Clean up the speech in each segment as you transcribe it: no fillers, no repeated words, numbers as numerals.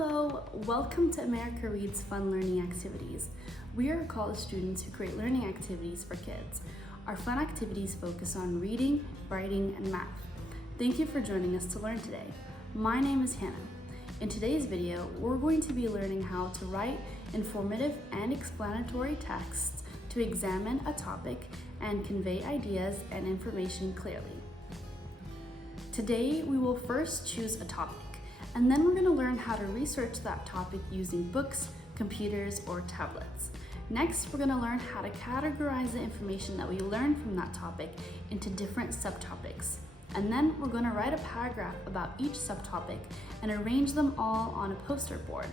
Hello, welcome to America Reads Fun Learning Activities. We are a college students who create learning activities for kids. Our fun activities focus on reading, writing, and math. Thank you for joining us to learn today. My name is Hannah. In today's video, we're going to be learning how to write informative and explanatory texts to examine a topic and convey ideas and information clearly. Today, we will first choose a topic, and then we're going to learn how to research that topic using books, computers, or tablets. Next, we're going to learn how to categorize the information that we learn from that topic into different subtopics. And then we're going to write a paragraph about each subtopic and arrange them all on a poster board.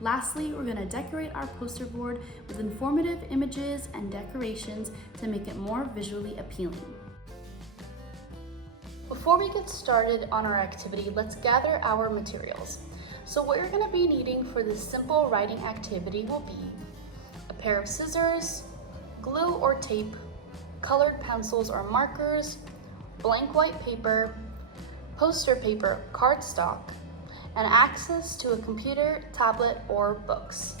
Lastly, we're going to decorate our poster board with informative images and decorations to make it more visually appealing. Before we get started on our activity, let's gather our materials. So what you're going to be needing for this simple writing activity will be a pair of scissors, glue or tape, colored pencils or markers, blank white paper, poster paper, cardstock, and access to a computer, tablet, or books.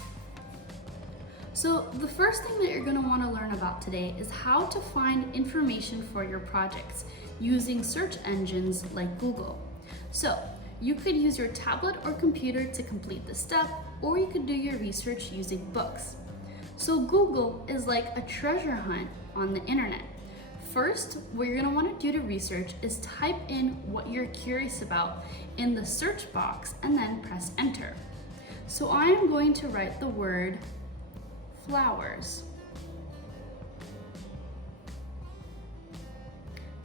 So the first thing that you're going to want to learn about today is how to find information for your projects using search engines like Google. So you could use your tablet or computer to complete the step, or you could do your research using books. So Google is like a treasure hunt on the internet. First, what you're going to want to do to research is type in what you're curious about in the search box and then press enter. So I am going to write the word flowers.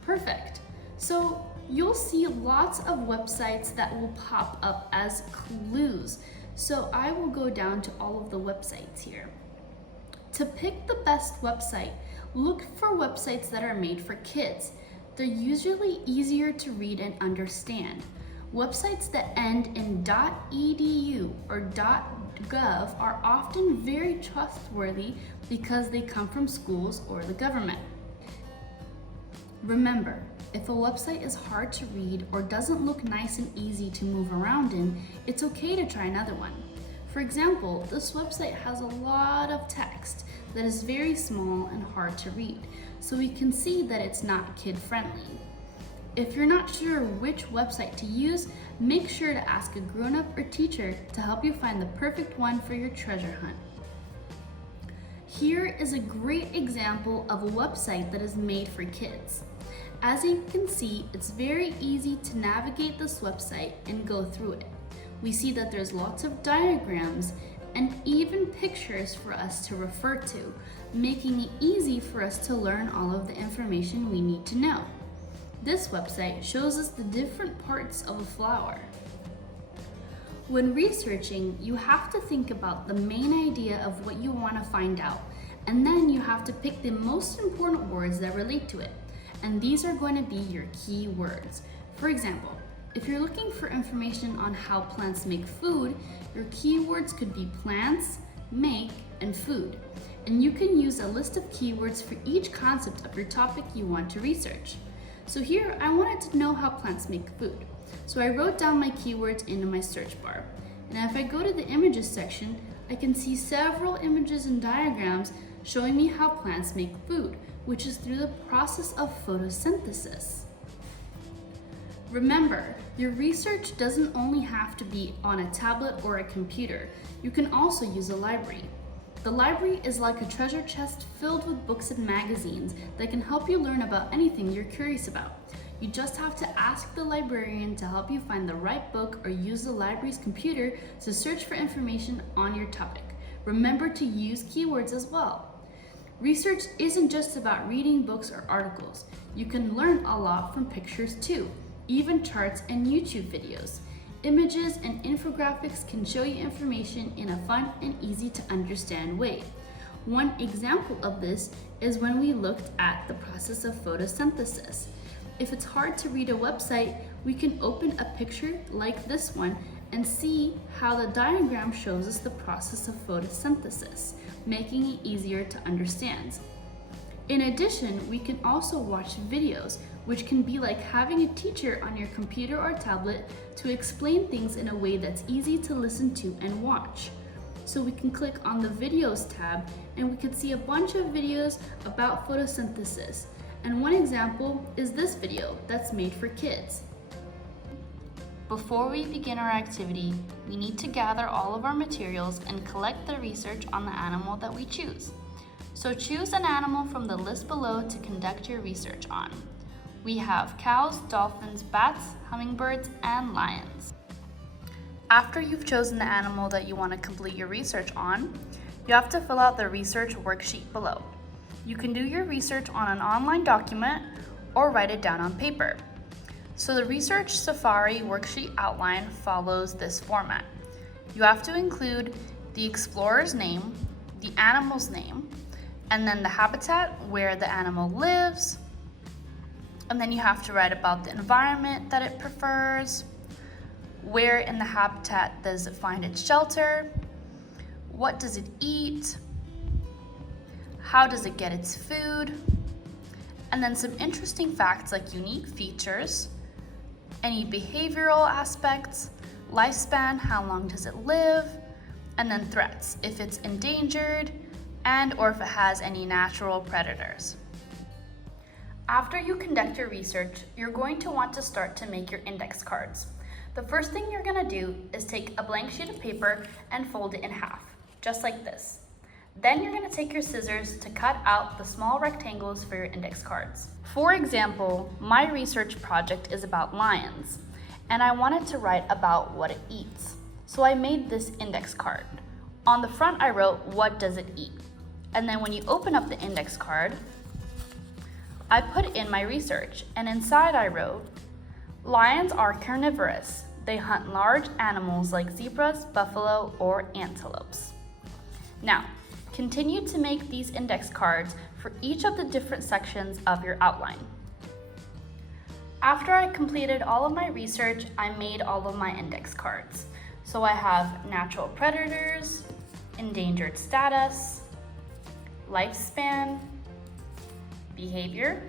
Perfect. So you'll see lots of websites that will pop up as clues. So I will go down to all of the websites here. To pick the best website, look for websites that are made for kids. They're usually easier to read and understand. Websites that end in .edu or .gov are often very trustworthy because they come from schools or the government. Remember, if a website is hard to read or doesn't look nice and easy to move around in, it's okay to try another one. For example, this website has a lot of text that is very small and hard to read, so we can see that it's not kid-friendly. If you're not sure which website to use, make sure to ask a grown-up or teacher to help you find the perfect one for your treasure hunt. Here is a great example of a website that is made for kids. As you can see, it's very easy to navigate this website and go through it. We see that there's lots of diagrams and even pictures for us to refer to, making it easy for us to learn all of the information we need to know. This website shows us the different parts of a flower. When researching, you have to think about the main idea of what you want to find out, and then you have to pick the most important words that relate to it. And these are going to be your key words. For example, if you're looking for information on how plants make food, your keywords could be plants, make, and food. And you can use a list of keywords for each concept of your topic you want to research. So here, I wanted to know how plants make food. So I wrote down my keywords into my search bar. And if I go to the images section, I can see several images and diagrams showing me how plants make food, which is through the process of photosynthesis. Remember, your research doesn't only have to be on a tablet or a computer. You can also use a library. The library is like a treasure chest filled with books and magazines that can help you learn about anything you're curious about. You just have to ask the librarian to help you find the right book or use the library's computer to search for information on your topic. Remember to use keywords as well. Research isn't just about reading books or articles. You can learn a lot from pictures too, even charts and YouTube videos. Images and infographics can show you information in a fun and easy to understand way. One example of this is when we looked at the process of photosynthesis. If it's hard to read a website, we can open a picture like this one and see how the diagram shows us the process of photosynthesis, making it easier to understand. In addition, we can also watch videos, which can be like having a teacher on your computer or tablet to explain things in a way that's easy to listen to and watch. So we can click on the Videos tab and we could see a bunch of videos about photosynthesis. And one example is this video that's made for kids. Before we begin our activity, we need to gather all of our materials and collect the research on the animal that we choose. So choose an animal from the list below to conduct your research on. We have cows, dolphins, bats, hummingbirds, and lions. After you've chosen the animal that you want to complete your research on, you have to fill out the research worksheet below. You can do your research on an online document or write it down on paper. So the Research Safari worksheet outline follows this format. You have to include the explorer's name, the animal's name, and then the habitat where the animal lives. And then you have to write about the environment that it prefers, where in the habitat does it find its shelter, what does it eat, how does it get its food, and then some interesting facts like unique features, any behavioral aspects, lifespan, how long does it live, and then threats, if it's endangered, and or if it has any natural predators. After you conduct your research, you're going to want to start to make your index cards. The first thing you're going to do is take a blank sheet of paper and fold it in half, just like this. Then you're going to take your scissors to cut out the small rectangles for your index cards. For example, my research project is about lions, and I wanted to write about what it eats. So I made this index card. On the front I wrote, what does it eat? And then when you open up the index card, I put in my research, and inside I wrote, lions are carnivorous. They hunt large animals like zebras, buffalo, or antelopes. Now, continue to make these index cards for each of the different sections of your outline. After I completed all of my research, I made all of my index cards. So I have natural predators, endangered status, lifespan, behavior,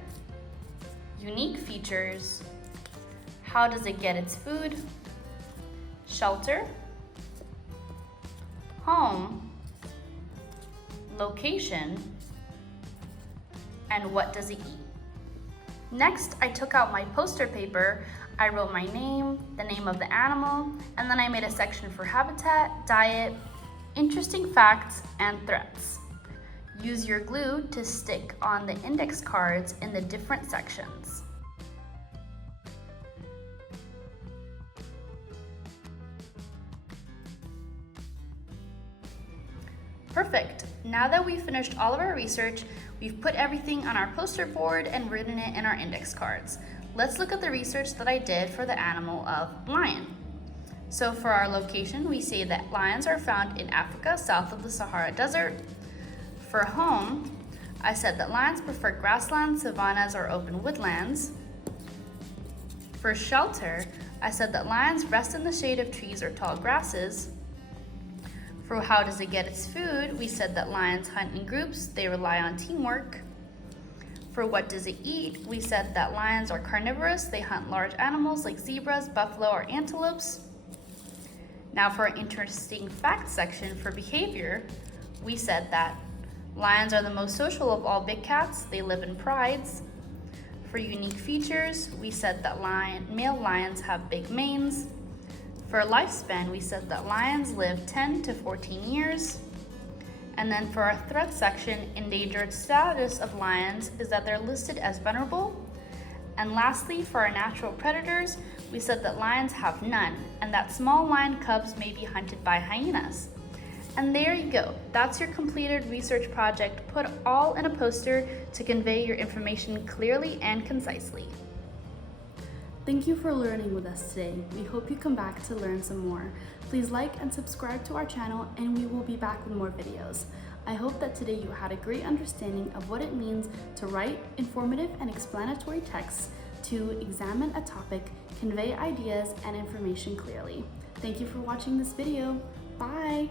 unique features, how does it get its food, shelter, home, location, and what does it eat. Next, I took out my poster paper, I wrote my name, the name of the animal, and then I made a section for habitat, diet, interesting facts, and threats. Use your glue to stick on the index cards in the different sections. Perfect. Now that we've finished all of our research, we've put everything on our poster board and written it in our index cards. Let's look at the research that I did for the animal of lion. So for our location, we say that lions are found in Africa, south of the Sahara Desert. For home, I said that lions prefer grasslands, savannas, or open woodlands. For shelter, I said that lions rest in the shade of trees or tall grasses. For how does it get its food, we said that lions hunt in groups, they rely on teamwork. For what does it eat, we said that lions are carnivorous, they hunt large animals like zebras, buffalo, or antelopes. Now for our interesting facts section for behavior, we said that lions are the most social of all big cats, they live in prides. For unique features, we said that male lions have big manes. For lifespan, we said that lions live 10 to 14 years. And then for our threat section, endangered status of lions is that they're listed as vulnerable. And lastly, for our natural predators, we said that lions have none, and that small lion cubs may be hunted by hyenas. And there you go, that's your completed research project, put all in a poster to convey your information clearly and concisely. Thank you for learning with us today. We hope you come back to learn some more. Please like and subscribe to our channel, and we will be back with more videos. I hope that today you had a great understanding of what it means to write informative and explanatory texts, to examine a topic, convey ideas and information clearly. Thank you for watching this video. Bye!